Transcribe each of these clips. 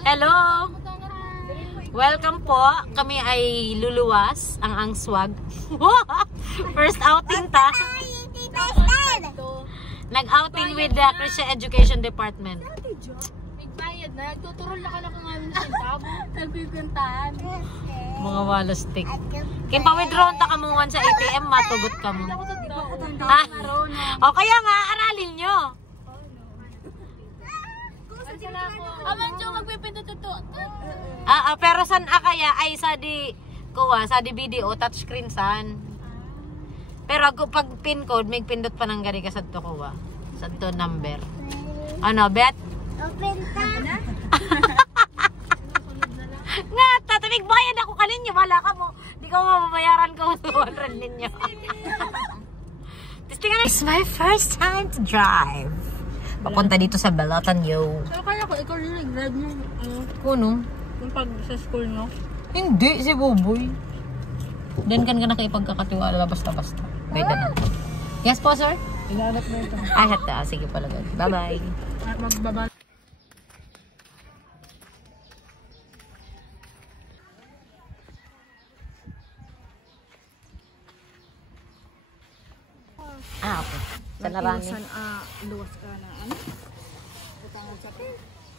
Hello! Welcome po. Kami ay luluwas, ang swag. First outing ta. Nag-outing with the Christian Education Department. Nagbayad na. Nagtuturol na ka na kung ano sa tabo. Nagpipintahan. Mga walastik. Kinpa-withdraw ta kamungan sa ATM, matugot ka mo. O kaya nga, aralin nyo. Amancho, magpipindot ito. Pero san kaya ay sa di kuha, sa di video, touchscreen san. Pero ako pag pin code, may pindot pa ng gari ka sa to kuha. Sa to number. Ano, bet? Open ta. Nga, tatamig bayad ako kaninyo. Wala ka mo. Di ko mababayaran ko 200 ninyo. Testingan na. It's my first time to drive. Papunta dito sa Balatan, yo. So, kaya ko, ikaw rin nag-grad mo. Kuno? Yung pag sa school, no? Hindi, si Buboy. Then kan ka na kaipagkakatiwala basta-basta. May ganun. Yes po, sir? Inaanap na ito. Ay, hata. Sige pala. Bye-bye. Magbaba. Okay. Sa narani. Luwas ka na, ano? Utangan sa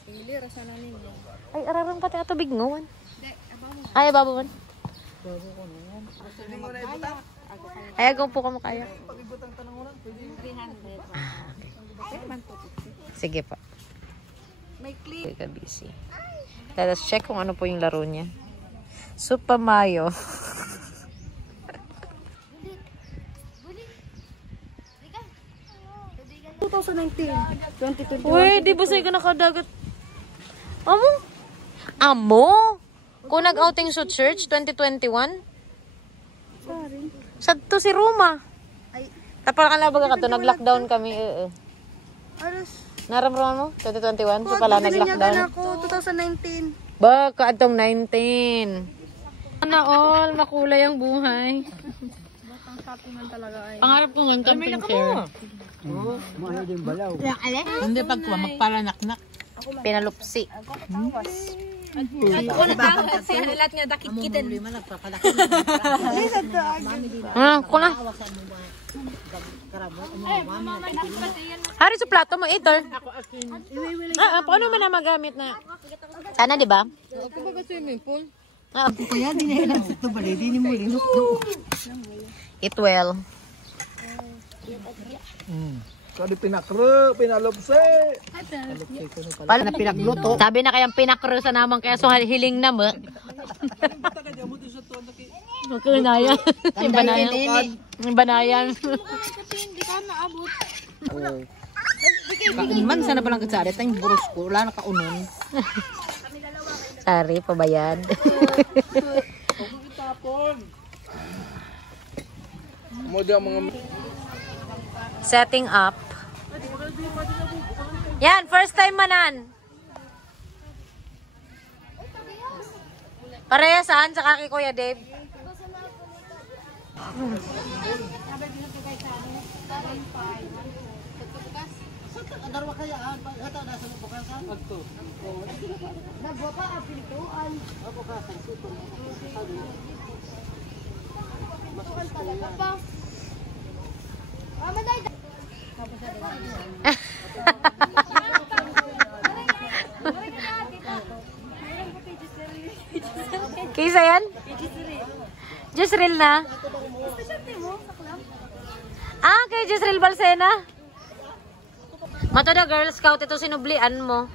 pili, rasa na ninyo. Ay, ararang pati ato bigngawan. Hindi, abaw mo. Ay, babawan. Bago ko na yan. Ay, agaw po ka mo kaya. Pag-ibutang tanong mo lang, pwede 300. Okay. Sige pa. May clip. Hindi ka busy. Let's check kung ano po yung laro niya. Super Mayo. 2019. 2021. Uy, di ba sa'yo ka nakadagat? Amo? Amo? Kung nag-outing sa church, 2021? Sorry. Sa to si Roma. Ay. Tapos ka na baga ka to, nag-lockdown kami. Alas. Naramdaman mo? 2021? So pala nag-lockdown? Ako, 2019. Baka atong 19. Sana all, makulay ang buhay. Batang shopping man talaga ay. Pangarap ko ng camping chair. Oo, mahal din balaw. Hindi pagkuha, magpalanaknak. Pinalupsi. Ako natawa siya. Lahat nga dakit-kitan. Kuna. Hari sa plato mo, Eater. Paano man na magamit na? Sana, di ba? Ako ba kasi may pool? Kaya di na ilang sa ito bali, di mo rin. Eat well. Kadi pinakro, pinalupse. Pala na pinagluto. Sabi na kayang pinakro sa naman kaya so hiling na mo. Okay na yan. Yung banayan. Yung banayan. Hindi ka naabot. Man sana palang katsari, tayong buros ko, wala na kaunon. Sorry, pabayad. Setting up. Yan, first time manan. Pareha saan sa kaki Kuya Dave? Kisa yan? Jisril na? Kay Jisril Balsena? Matoda Girl Scout, ito sinublian mo.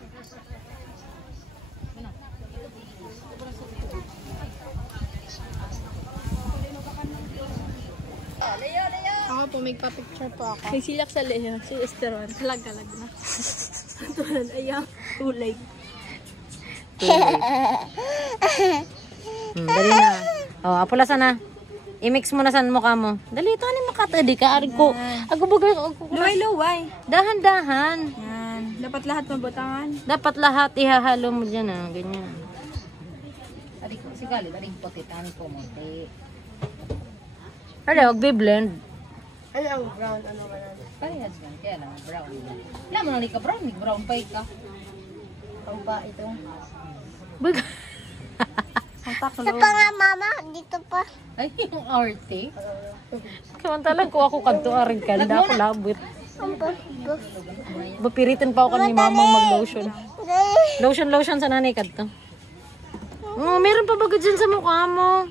Ako po, may pa-picture po ako. May silak sa leha, si Esteron. Kalag-kalag na. Tulad, ayaw. Tulay. Dali na. Apula sana. I-mix mo na sa mukha mo. Dali, ito ano makatadi ka. Arig ko. Luway-luway. Dahan-dahan. Yan. Dapat lahat mabutangan. Dapat lahat ihahalo mo dyan ganyan. Adik ko sigali, adik potitan ko mo. Pero huwag blend. Ayaw, brown, ano ba na? Parehas yan, kaya lang brown. Alam mo na ka brown, brown pa ka. Pampa itong. Baga. Ito pa nga, mama. Dito pa. Ay, yung arte. Kamantalang ko ako kanto aring kalda ako labot. Ang Bapiritan pa ako kan ni mamang mag-lotion. Lotion sa nanay kadto. Oh, meron pa baga dyan sa mukha mo.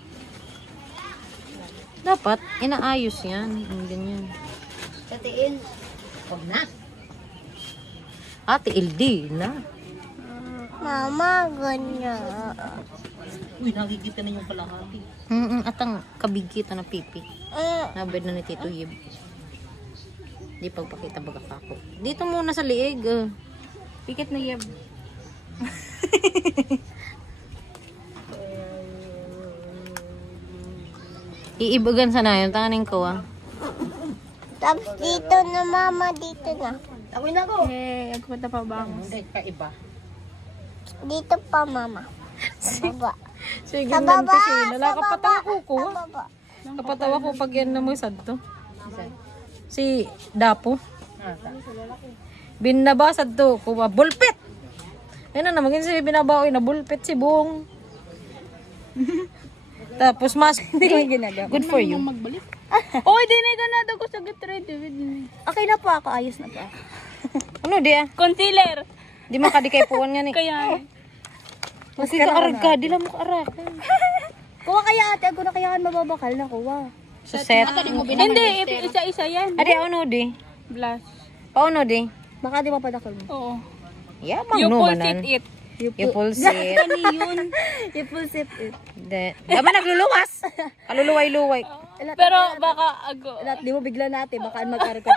Dapat, inaayos yan. Ang ganyan. Katiin. Huwag na. Ate, LD na. Mama, ganyan. Uy, nakikita na yung kalahati. At ang kabigita na pipi. Nabed na ni Tito Yib. Di pagpakita baga kako. Dito muna sa liig. Pikit na yab. Iibagan sa na yun. Tanganin ko Tapos dito na, mama. Dito na. Ako'y na ko. Agpunta pa ba? Hindi, kaiba. Dito pa, mama. Sa baba. Sige Sa lang baba. kasi. Sa Nalakapatawa ko ko. Sa baba. Kapatawa ko pag yan na mo to. Si Dapo. Binabasad to. Kuha, bulpit! Ayun na, maging si binabaoy na bulpit si Bong. Tapos mas, good for you. Oy, dinay ka na daw ko sa get-ready. Okay na po ako. Ayos na po. Ano di Concealer. Di makadikay puwan nga ni. Kaya. Kasi kaarag ka, di lang mo kaarakan. Kuha kaya ate. Ako na kaya mababakal na kuha. Sa set. Hindi, isa-isa yan. Adi, ano di? Blush. Paano di? Baka di mapadakal mo. Oo. Yamang You no pull manan. it. You pull sit. Kani yun. You pull it. Daman nagluluwas. Kaluluway-luway. Pero baka ako. Di mo bigla natin. Baka mag-aragkan.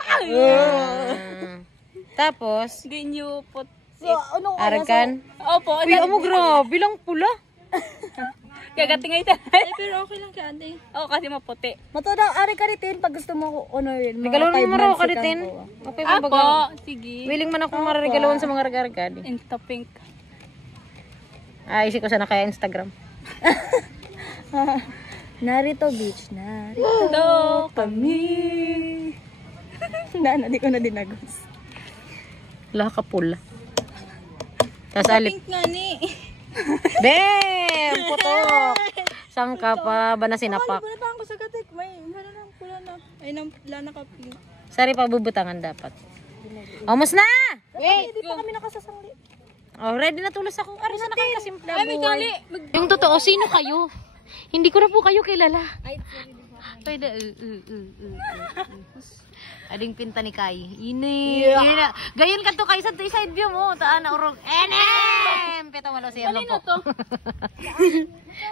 Tapos, Then you put so, aragan. Opo. Uy, amo grabe lang pula. Kagatingay tayo. Pero okay lang kay ate. Oo, kasi maputi. Matuda, ari ka ritin pag gusto mo ano yun. Regalon mo maro ka ditin. Okay mo baga. Sige. Willing man ako mararegalon sa mga ragaragad. Insta pink. Ay, isi ko sana kaya Instagram. Narito beach, narito kami. Di ko na dinagos. Laha ka pula. Tapos alip. Pink nga ni. Bam! Putok! Saan ka pa ba na sinapak? Wala pa ako sa gatik. May wala na pula na. Ay, wala na ka pink. Sari pa bubutangan dapat. Almost na! Wait, hindi pa kami nakasasangli. Oh, ready na tulos ako. Ari na nakakasimple buhay. Ay, Yung totoo, sino kayo? Hindi ko na po kayo kilala. Ay, ading pinta ni Kai. Ini. Yeah. Gayon ka to Kai sa side view mo. Taan na urong. Enem! Pito malo siya mo po.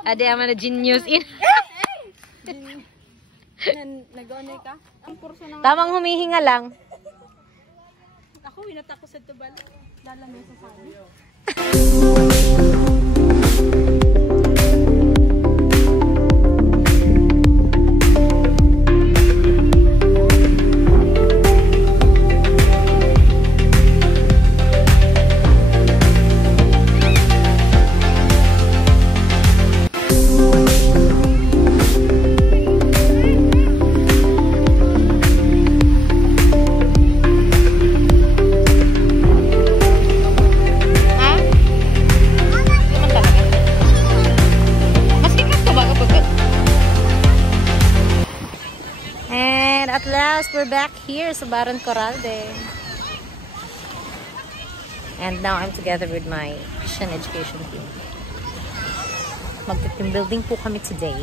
Ade ama na genius in. Nag-onay ka? Ang kurso ng Tamang humihinga lang. ako, winata ko sa tubal. Lalamay sa sabi. At last, we're back here sa Baron Corralde. And now I'm together with my Christian education team. Mag-team building po kami today.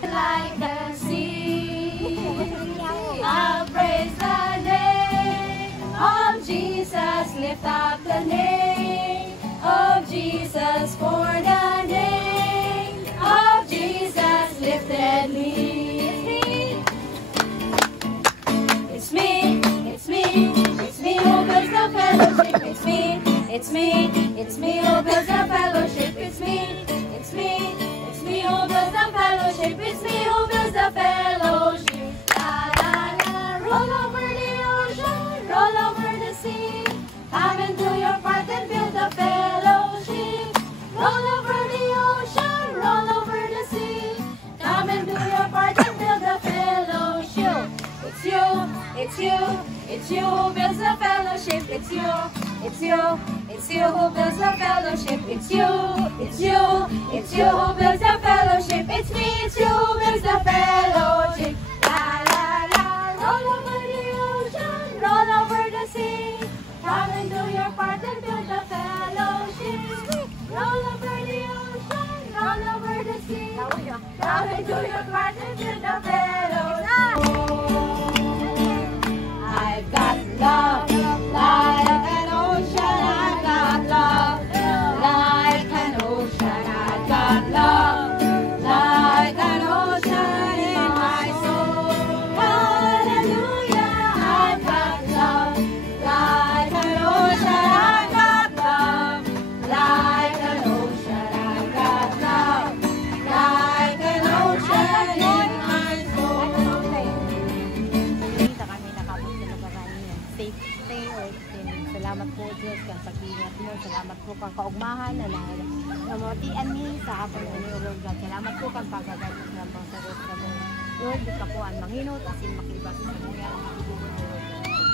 Like the sea, I'll praise the name of Jesus. Lift up the name of Jesus, for the name of Jesus lifted me. It's me, it's me, it's me who builds the fellowship. It's me, it's me, it's me who builds the fellowship. It's me, it's me, it's me who builds the fellowship. It's me who builds the fellowship. La la la, roll over the ocean, roll over the sea. Come and do your part and build the fellowship. Roll over the ocean. it's you who builds the fellowship. It's you, it's you, it's you who builds the fellowship. It's you, it's you, it's you who builds the fellowship. It's me, it's you who builds the fellowship. La la la, roll over the ocean, roll over the sea. Come and do your part and build the fellowship. Roll over the ocean, roll over the sea. Come and do your part and build the fellowship. I've got love, like an ocean. I've got love, like an ocean. I've got love, like an ocean in my soul. Hallelujah, I've got love, like an ocean. I've got love, like an ocean. I've got love, like an ocean in my soul. Dito kami nakabot sa lugar namin. Safe stay or salamat po Diyos kang pag-ingat mo. Salamat po kang kaugmahan na namatian mi sa hapon ng Lord God. Salamat po kang pagagalit ng bang sa Diyos kamo. Lord, ikapuan manginot asin makilibas sa muya ng magugulo Lord.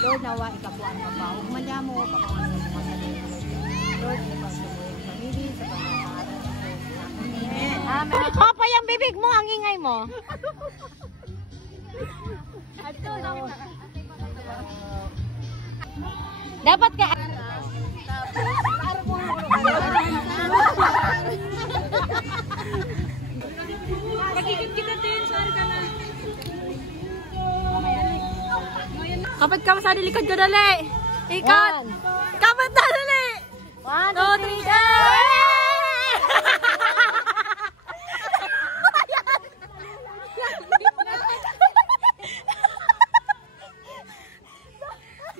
Lord, nawa ikapuan mabawag manya mo papawan sa mga sa Lord, ikaw sa mo yung pamili sa pangalaman sa Diyos. Amen. Papa, yung bibig mo, ang ingay mo. Dapat ka... Kapag ka sa likod ko dali. Ikat. Kapag na dali. 1, 2, 3, go!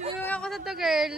Tulungan ako sa to, girl.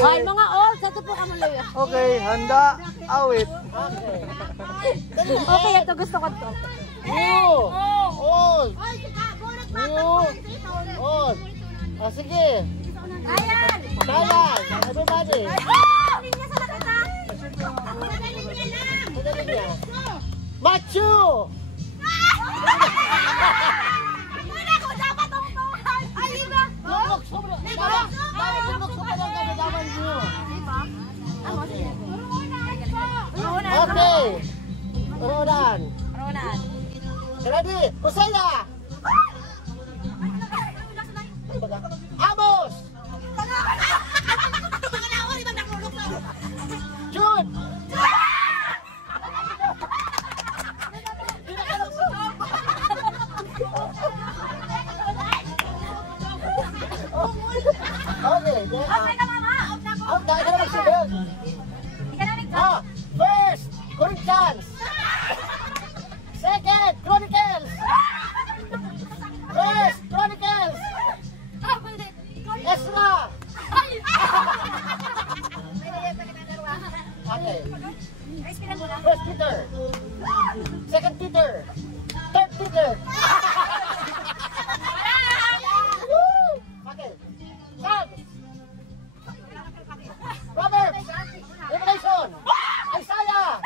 Ay, mga old, sa ito po ka malayo. Okay, handa, awit. Okay, ito gusto ko ito. New! Old! New! Old! Ah, sige! Ayan! Sayan! Everybody! Machu! Look, sobra! Look, sobra ng gagawin niyo! Okay! Ronan! Ready? Kusaya! Amos! Jude! Okay, out na ka na magsunod. First, Corinthians. Second, Chronicles. First, Chronicles. Ezra. Okay. First Peter. Second Peter. Third Peter. Okay. Psalms. Proverbs. Revelation. Isaiah.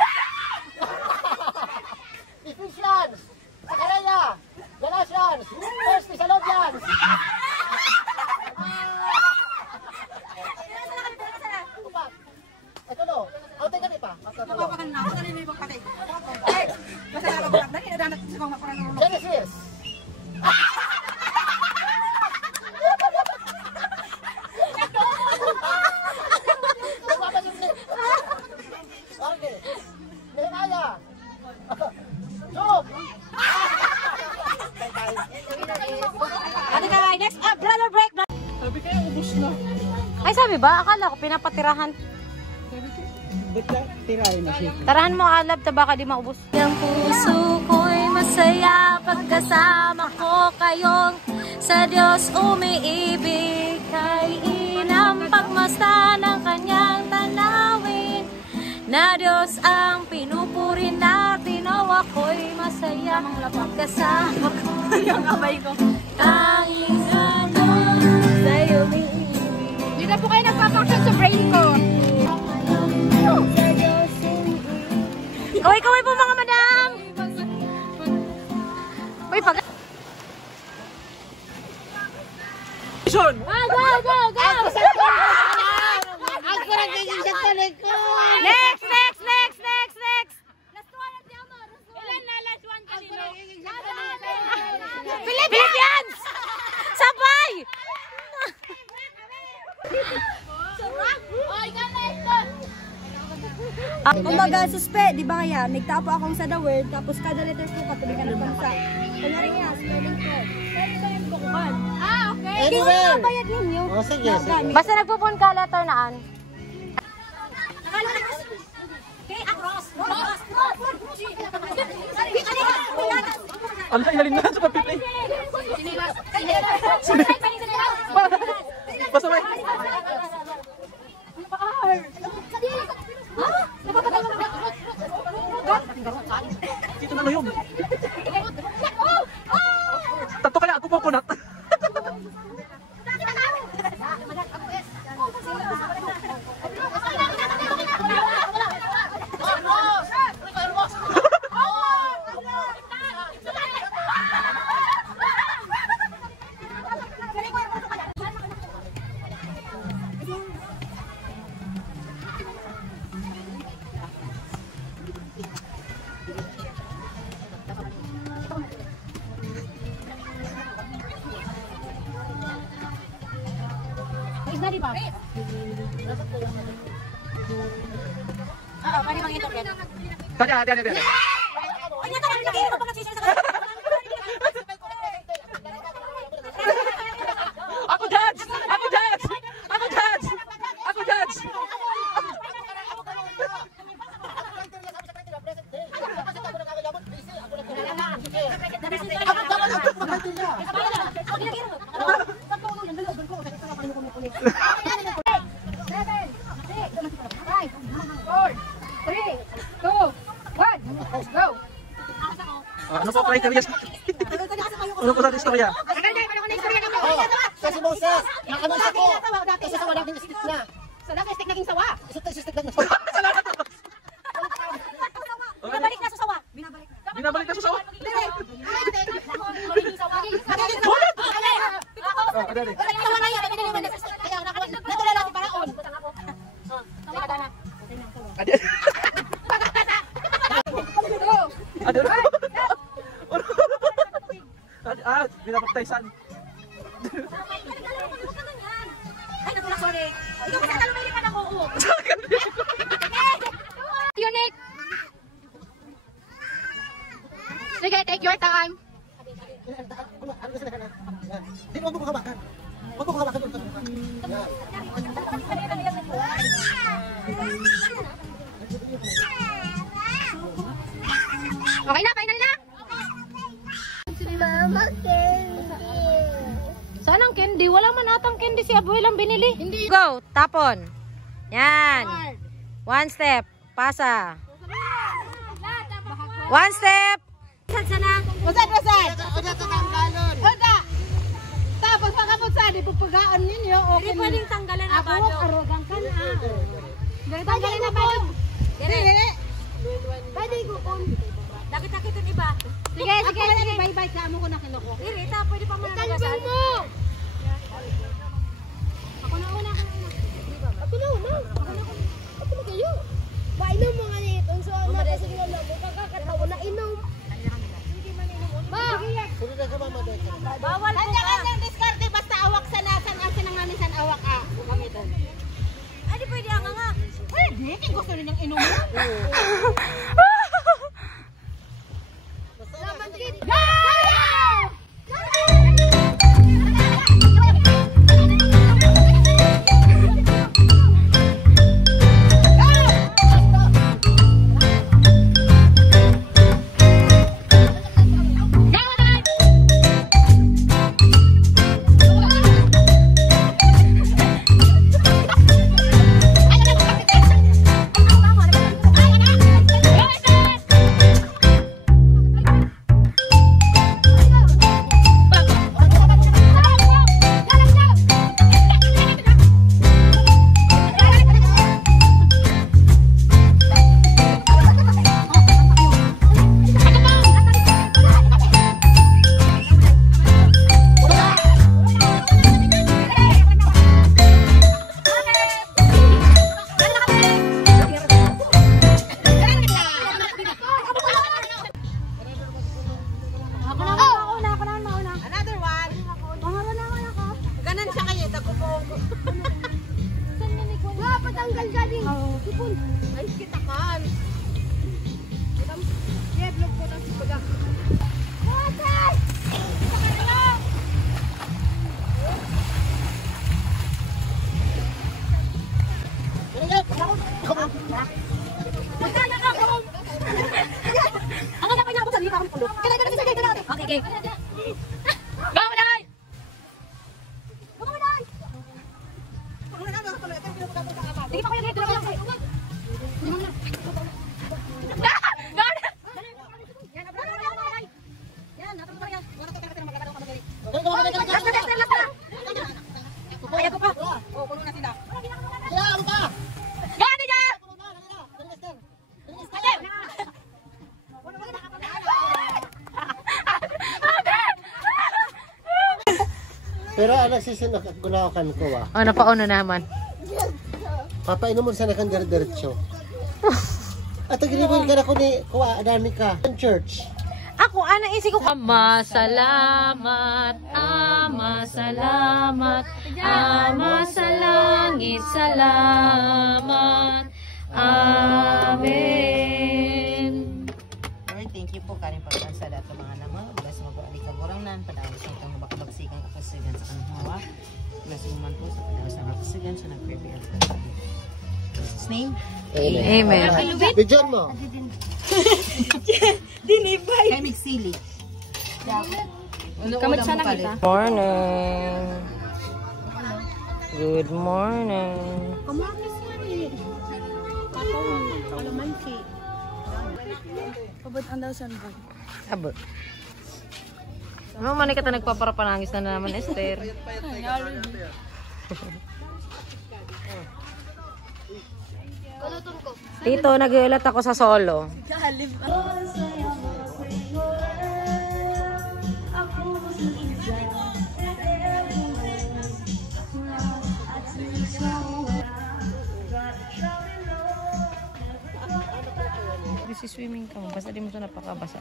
next brother break. Sabi kaya ubos na. Ay, sabi ba? Akala ko pinapatirahan. Ba't na tirahin na siya? Tarahan mo, alab, ta baka di maubos. Ang puso ko'y masaya pagkasama ko kayong sa Diyos umiibig kay inang pagmasdan ng kanyang tanawin na Diyos ang pinupuri natin o ako'y masaya pagkasama ko yung abay ko tanging ano sa'yo umiibig. Hindi na po kayo nagpapaksyon sa brain ko. Kaway-kaway po mga madam! Uy, pag... Sean! Next! Philippines! Sabay! Kumbaga, suspe, di ba kaya? Nagtapo akong sa the word, tapos kada letters ko katulikan ng bangsa. Kunyari nga, spelling ko. Spelling ko yung bukuan. Okay. Hindi ko nakabayad ninyo. Oh, sige, sige. Basta nagpupun ka letter naan. Ang lalim na sa papitay. Basta may. Dito na yun. Tato kaya ako coconut. Tanya. Ako judge! Ano po pala istorya? Ano po sa istorya? Kasi Moses, nakamasa ko. Kasi sawa natin istik na. Sa laki, stick naging sawa. Istik na. Binabalik na sa sawa. Binabalik na sa sawa? Binapagtaysan. Ay, naku, sorry. Ikaw kasi talo may lipan ako. Unique. Sige, take your time. Di mo ko hawakan. Huwag ko hawakan doon. Okay na, final na. Mama candy. Saan ang candy? Wala man atang candy si Abuel lang binili. Hindi. Go, tapon. Yan. One step. Pasa. One step. Usad. Oda. Tapos pagkaputsa, di pupugaan ninyo. Hindi pwedeng tanggalan na Ako, balo. arogan ka na. Tanggalin na balo. Sige. Pwede ikukon. Nakita-kita yung iba. Sige. Bye-bye. Kaamo ko na kinoko. Irita, pwede pa managasan. Ako na una. Kayo. Painom mo nga nito. So, sige na lang. Kakakatawa na inom. Bawal po ka. Ang diskarte basta awak sa nasan. Asan ang namin san awak ka. Gamiton. Ay, di pwede ang nga. Pwede. Kung gusto rin niyang inumin. Laban din. Go! Wah, patanggal ka din. Sipon. Ay, kita kan. Dia belum potong sebagai. Water! Okay, okay. Go, Day! Go, Day! Sige pa kayo, dito na kayo. Pero anak sisin kunakan ko ah. Oh, napauna naman. Papainom mo sa nakan diretso. At agribon ka na ko ni kuwa adami ka. Church. Ako, ana isi ko. Ama, salamat. Ama, salamat. Ama, sa langit, salamat. Amen. Lord, thank you po kanin pagkansa dato mga nama. Bless mo po alikagurang nan. Padawas sa itong bakabagsikan kapasigan sa kanong hawa. Bless mo man po sa padawas ng kapasigan sa nag-prepare sa Jesus' name. Amen. Bidyon mo. Dinibay. Kay Migsili. Kamit sana kita. Morning. Good morning. Kamatis yan eh. Patong, kalamansi. Pabot ang daw saan ba? Abo. Ano man ka nagpaparapanangis na naman, Esther? Tito, nag-iulat ako sa solo. This is swimming ka mo. Basta di mo ito napakabasa.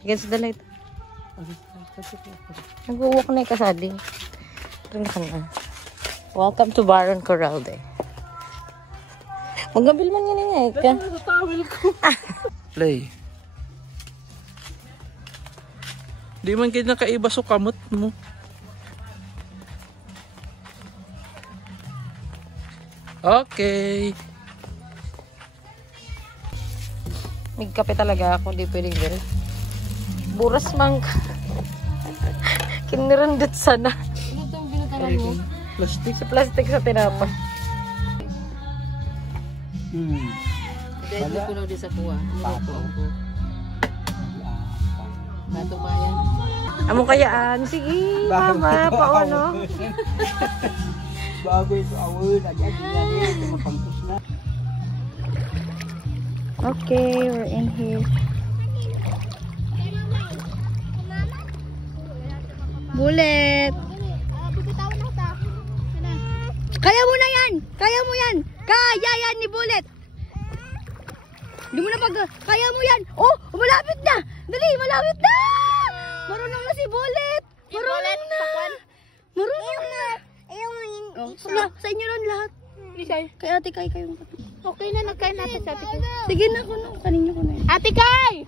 Against the light. Nag-walk na yung kasali. Welcome to Baron Corralde. Magabil man yun eh. Tawel ko. Play. Di man kayo nakaiba so kamot mo. Okay. May kape talaga ako. Di pwedeng gano'n. Buras mang kinirandot sana. Ano itong binutaran mo? Plastic. Sa plastic sa tinapa. Dahil ko na din sa kuha. Bato ba yan? Among kayaan. Sige, mama. Paano? Bago ito awal. Ayan mapangkos na. Okay, we're in here. Bullet! Kaya mo na yan! Kaya mo yan! Kaya yan ni Bullet! Hindi mo na kaya mo yan! Oh! Malapit na! Dali! Malapit na! Marunong na si Bullet! Marunong na! Marunong na! Ayaw mo yun. Oh, sa inyo lang lahat. Kay Ate Kai kayong Okay na, nagkain natin sa Ate Kai. sige na ko na. Kanin ko na yan. Ate Kai!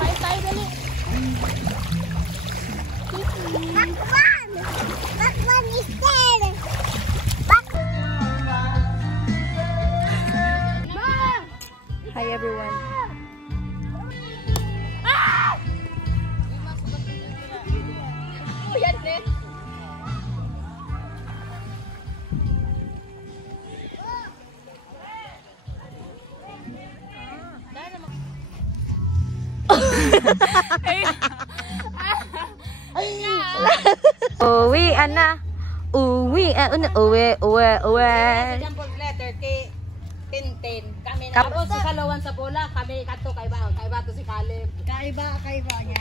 Kain tayo dali. Bakwan is there. Hi everyone. Uwi, ana. Uwi, uwi. Example letter kay Tintin. Kami na ako sa Kalawan sa bola, kami kato kay Bato si Caleb. Kaiba niya.